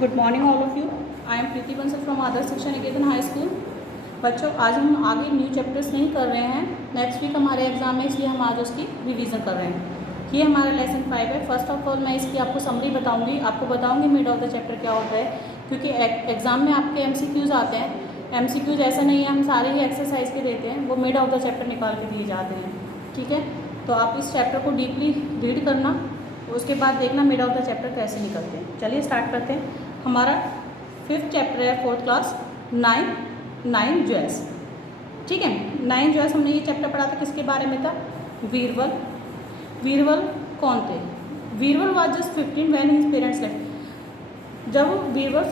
Good morning all of you. I am Preeti Bansal from Adarsh Shiksha Niketan high school. बच्चों, आज हम आगे न्यू चैप्टर्स नहीं कर रहे हैं। नेक्स्ट वीक हमारे एग्जाम है, इसलिए हम आज उसकी रिवीजन कर रहे हैं। ये हमारा लेसन 5 है। फर्स्ट ऑफ ऑल मैं इसकी आपको समरी बताऊंगी, आपको बताऊंगी मिड ऑफ द चैप्टर क्या होता है, क्योंकि एग्जाम में आपके MCQs आते हैं। MCQs ऐसा नहीं है हम सारे ही एक्सरसाइज के देते हैं, वो मिड ऑफ द चैप्टर निकाल के दिए जाते हैं। ठीक है, तो आप इस चैप्टर को डीपली रीड करना, उसके बाद देखना मिड ऑफ द चैप्टर कैसे निकलते हैं। चलिए स्टार्ट करते हैं। हमारा 5th चैप्टर है 4th क्लास, 9 ज्वेल्स। ठीक है, 9 ज्वेल्स हमने ये चैप्टर पढ़ा था, किसके बारे में था? बीरबल। बीरबल कौन थे? Birbal was just 15 when his parents left. जब बीरबल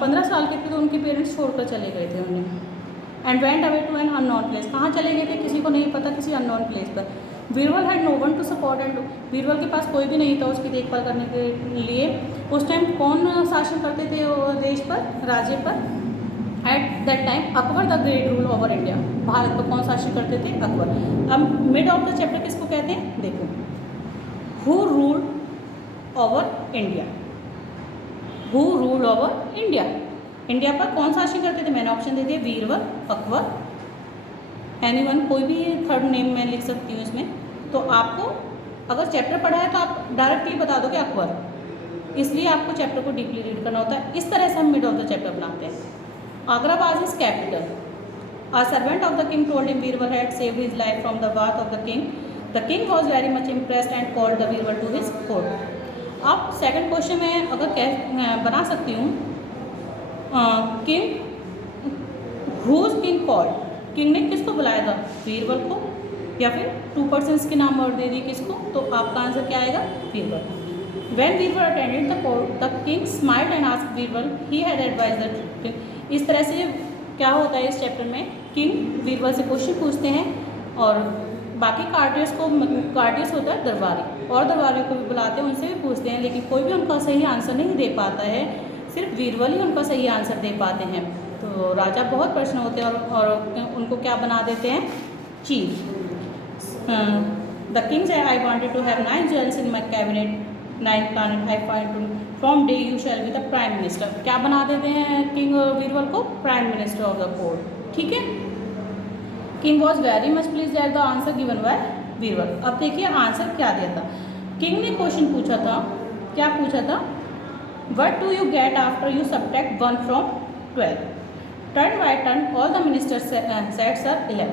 15 साल के थे तो उनके पेरेंट्स छोड़कर चले गए थे उन्हें। And went away to an unknown place. कहाँ चले गए थे किसी को नहीं पता, किसी अननोन प्लेस पर। Birbal had no one to support and Birbal के पास कोई भी नहीं था उसकी देखभाल करने के लिए। उस टाइम कौन शासन करते थे देश पर, राज्य पर? At that time Akbar the great rule over India. Bharat पर कौन शासन करते थे? अकबर। अब मिड ऑफ द चैप्टर किसको कहते हैं? देखो, who ruled over India. Who ruled over India. India पर कौन शासन करते थे? मैंने ऑप्शन दे दिया, बीरबल, अकबर, एनीवन, कोई भी थर्ड नेम मैं लिख सकती हूँ इसमें। तो आपको अगर चैप्टर पढ़ा है तो आप डायरेक्टली बता दो कि अकबर, इसलिए आपको चैप्टर को डीपली रीड करना होता है। इस तरह से हम मिड ऑफ द चैप्टर बनाते हैं। Agrabad is capital. A servant of the king told him Birbal had saved his life from the wrath of the king. The king was very much impressed and called the Birbal to his court. अब second question में अगर बना सकती हूँ, king whose king called, king ने किसको बुलाया था? बीरबल को, या फिर 2 पर्सन्स के नाम और दे दिए किसको, तो आपका आंसर क्या आएगा? Birbal. When Birbal attended the court, the king smiled and asked Birbal he had advised the king. इस तरह से क्या होता है इस चैप्टर में, किंग बीरबल से क्वेश्चन पूछते हैं और बाकी कार्डियस होता है दरबारी, और दरबारियों को भी बुलाते हैं, उनसे भी पूछते हैं, लेकिन कोई भी उनका सही आंसर नहीं दे पाता है, सिर्फ बीरबल ही उनका सही आंसर दे पाते हैं। तो राजा बहुत प्रश्न होते हैं और उनको क्या बना देते हैं? Chief. The king said I wanted to have 9 jewels in my cabinet, 9 planet I find from day you shall be the prime minister. क्या बना देते हैं किंग बीरबल को? Prime minister of the court. ठीक है, king was very much please that the answer given by Birbal. अब देखिए answer क्या दिया था। किंग ने क्वेश्चन पूछा था, क्या पूछा था? What do you get after you subtract 1 from 12? Turn by turn all the ministers said sir 11।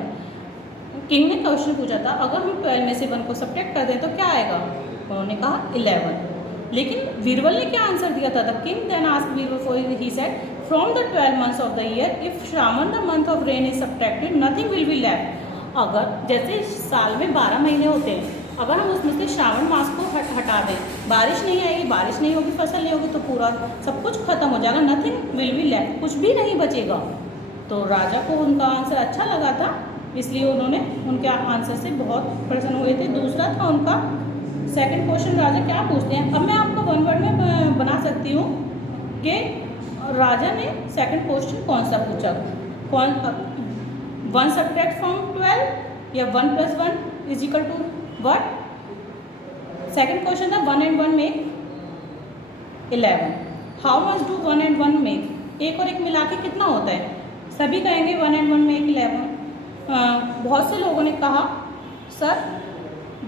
King ने क्वेश्चन पूछा था अगर हम 12 में से 1 को सब्ट्रैक्ट कर दें तो क्या आएगा? उन्होंने कहा 11। लेकिन बीरबल ने क्या आंसर दिया था? The king then asked Birbal for he said from the 12 months of the year if Shravan the month of rain is subtracted nothing will be left. अगर जैसे साल में 12 महीने होते हैं, अगर हम उसमें से श्रावण मास को हटा दें, बारिश नहीं आएगी, बारिश नहीं होगी, फसल नहीं होगी, तो पूरा सब कुछ खत्म हो जाएगा। नथिंग विल बी लेफ्ट, कुछ भी नहीं बचेगा। तो राजा को उनका आंसर अच्छा लगा था, इसलिए उन्होंने उनके आंसर से बहुत प्रसन्न हुए थे। दूसरा था उनका सेकंड क्वेश्चन, राजा क्या पूछते हैं। अब मैं आपको 1 वर्ड में बना सकती हूँ कि राजा ने सेकंड क्वेश्चन कौन सा पूछा, 1 सब्ट्रैक्ट फ्रॉम 12 या 1 + 1 is equal to what? Second question था 1 and 1 make 11। How much do 1 and 1 make? 1 और 1 मिला के कितना होता है? सभी कहेंगे 1 and 1 मेक 11। बहुत से लोगों ने कहा सर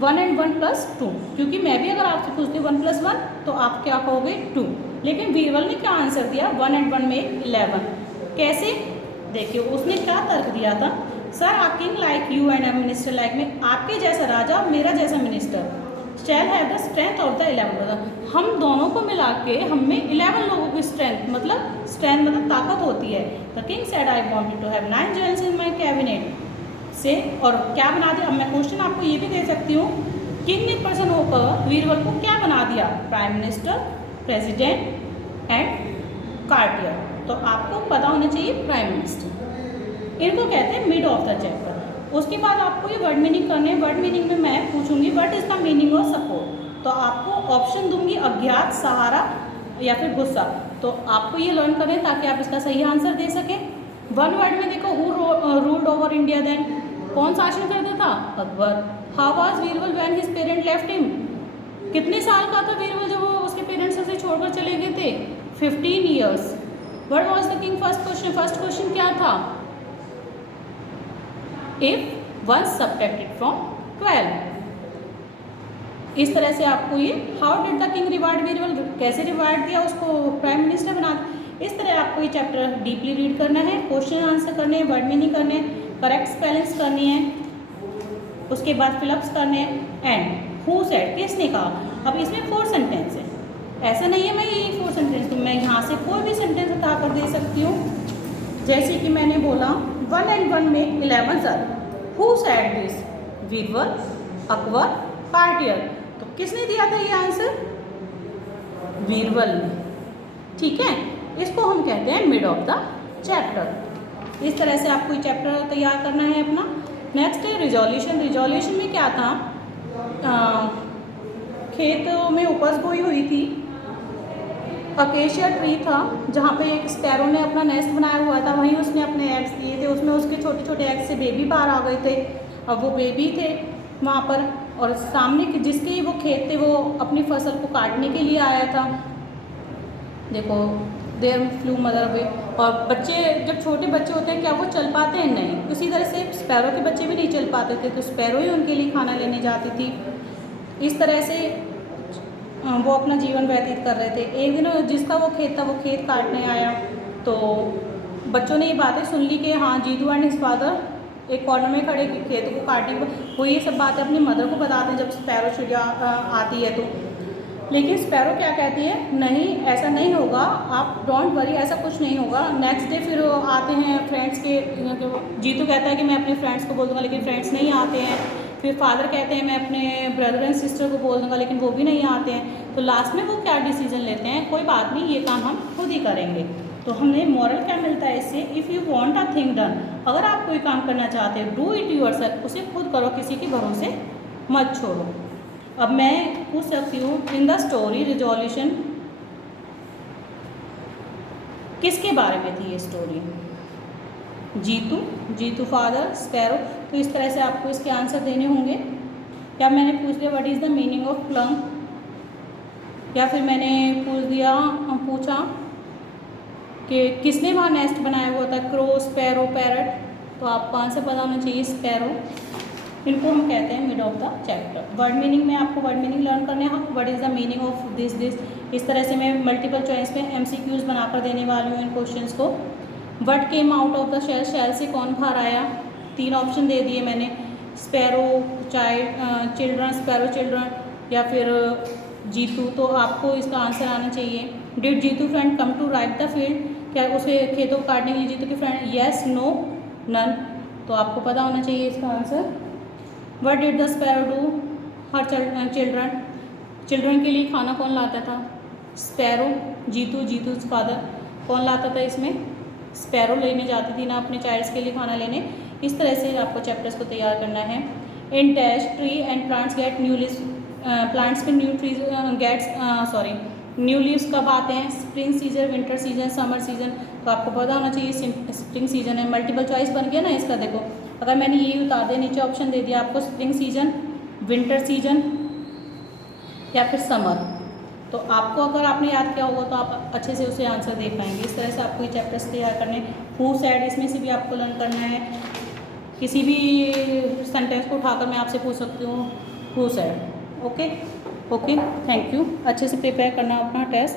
1 and 1 + 2, क्योंकि मैं भी अगर आपसे पूछती हूँ 1 + 1 तो आप क्या कहोगे? 2। लेकिन बीरबल ने क्या आंसर दिया? 1 and 1 मेक 11। कैसे? देखिए उसने क्या तर्क दिया था, sir a king like you and a minister like me, आपके जैसा राजा और मेरा जैसा minister shall have the strength of the 11। हम दोनों को मिला के हम में 11 लोगों की स्ट्रेंथ मतलब ताकत होती है। The king said I wanted to have 9 jewels in my cabinet से, और क्या बना दिया? अब मैं क्वेश्चन आपको ये भी दे सकती हूँ, किंग ने प्रसन्न होकर बीरबल को क्या बना दिया? Prime minister, president and Cartier. तो आपको पता होना चाहिए प्राइम मिनिस्टर। इनको कहते हैं मिड ऑफ द चैप्टर। उसके बाद आपको ये वर्ड मीनिंग करने हैं। वर्ड मीनिंग में मैं पूछूंगी what is the meaning of support, तो आपको ऑप्शन दूंगी अज्ञात, सहारा या फिर गुस्सा। तो आपको ये लर्न करें ताकि आप इसका सही आंसर दे सकें। 1 वर्ड में देखो, who ruled over India then, कौन शासन करता था? Akbar. How was Birbal when his parent left him, कितने साल का था बीरबल जब वो उसके पेरेंट्स उसे छोड़कर चले गए थे? 15 years. What was the king? First question. First question क्या था? If 1 subtracted from 12. इस तरह से आपको ये how did the king reward Birbal, कैसे रिवार्ड दिया उसको प्राइम मिनिस्टर बना। इस तरह आपको ये चैप्टर डीपली रीड करना है, क्वेश्चन आंसर करने हैं, वर्ड मीनिंग करने हैं, करेक्ट स्पेलिंग्स करनी है, उसके बाद फिलअप्स करने हैं एंड हु सेड, किसने कहा। अब इसमें 4 सेंटेंस है, ऐसा नहीं है मैं यही 4 सेंटेंस दूँ, मैं यहाँ से कोई भी सेंटेंस उठा कर दे सकती हूँ। जैसे कि मैंने बोला 1 and 1 में 11 sir, who said this, Birbal, Akbar, Cartier. तो किसने दिया था ये आंसर? बीरबल ने। ठीक है, इसको हम कहते हैं मिड ऑफ द चैप्टर। इस तरह से आपको ये चैप्टर तैयार करना है अपना। नेक्स्ट है रिजोल्यूशन। रिजोल्यूशन में क्या था, खेत में उपज बोई हुई थी, अकेशिया ट्री था जहाँ पे एक स्पैरो ने अपना नेस्ट बनाया हुआ था, वहीं उसने अपने एग्स दिए थे, उसमें उसके छोटे छोटे एग्स से बेबी बाहर आ गए थे। अब वो बेबी थे वहाँ पर, और सामने जिसके वो खेत थे वो अपनी फसल को काटने के लिए आया था। देखो देयर फ्लू मदर अवे। और बच्चे जब छोटे बच्चे होते हैं क्या वो चल पाते हैं? नहीं। उसी तरह से स्पैरो के बच्चे भी नहीं चल पाते थे, तो स्पैरो ही उनके लिए खाना लेने जाती थी। इस तरह से वो अपना जीवन व्यतीत कर रहे थे। एक दिन जिसका वो खेत था वो खेत काटने आया, तो बच्चों ने ये बातें सुन ली कि हाँ जीतू एंड हिज फादर एक कॉर्नर में खड़े खेत को काटने, वो ये सब बातें अपनी मदर को बताते हैं जब स्पैरो चिड़िया आती है तो। लेकिन स्पैरो क्या कहती है, नहीं ऐसा नहीं होगा, आप डोंट वरी, ऐसा कुछ नहीं होगा। नेक्स्ट डे फिर आते हैं फ्रेंड्स के, जीतू कहता है कि मैं अपने फ्रेंड्स को बोल दूँगा, लेकिन फ्रेंड्स नहीं आते हैं। फिर फादर कहते हैं मैं अपने ब्रदर एंड सिस्टर को बोल दूँगा, लेकिन वो भी नहीं आते हैं। तो लास्ट में वो क्या डिसीजन लेते हैं, कोई बात नहीं ये काम हम खुद ही करेंगे। तो हमें मॉरल क्या मिलता है इससे, if you want a thing done, अगर आप कोई काम करना चाहते हो डू इट योरसेल्फ, उसे खुद करो, किसी के भरोसे मत छोड़ो। अब मैं पूछ सकती हूँ इन द स्टोरी रिजोल्यूशन किसके बारे में थी ये स्टोरी? Jitu father, sparrow. तो इस तरह से आपको इसके आंसर देने होंगे। क्या मैंने पूछ लिया what is the meaning of plum, या फिर मैंने पूछा कि किसने वहाँ नेस्ट बनाया हुआ था, क्रो, स्पैरो, पैरट। तो आपको आंसर पता होना चाहिए स्पैरो। इनको हम कहते हैं mid of the chapter. Word meaning में आपको वर्ड मीनिंग लर्न करने हैं, what is the meaning of this. इस तरह से मैं मल्टीपल चॉइस में MCQs बनाकर देने वाली हूँ इन क्वेश्चंस को। What came out of the shell, shell से कौन बाहर आया? 3 ऑप्शन दे दिए मैंने, sparrow, child, children, sparrow children, या फिर जीतू। तो आपको इसका आंसर आना चाहिए। Did Jeetu friend come to right the field, क्या उसे खेतों को काटने के लिए जीतू के फ्रेंड, येस, नो, नन। तो आपको पता होना चाहिए इसका answer. What did the sparrow do her children, children के लिए खाना कौन लाता था? स्पैरो। जीतू फादर कौन लाता था इसमें? स्पैरो लेने जाती थी ना अपने चाइल्ड्स के लिए खाना लेने। इस तरह से आपको चैप्टर्स को तैयार करना है। In dash tree and plants get new leaves, plants में न्यू ट्रीज न्यू लीव्स कब आते हैं? Spring season, winter season, summer season. तो आपको पता होना चाहिए स्प्रिंग सीजन है। मल्टीपल चॉइस बन गया ना इसका। देखो अगर मैंने ये उतार दिया, नीचे ऑप्शन दे दिया आपको स्प्रिंग सीजन, विंटर सीजन या फिर समर, तो आपको अगर आपने याद किया होगा तो आप अच्छे से उसे आंसर दे पाएंगे। इस तरह से आपको ये चैप्टर्स तैयार करने। हु सेड इसमें से भी आपको लर्न करना है। किसी भी सेंटेंस को उठाकर मैं आपसे पूछ सकती हूँ who said. Okay, thank you. अच्छे से प्रिपेयर करना अपना टेस्ट।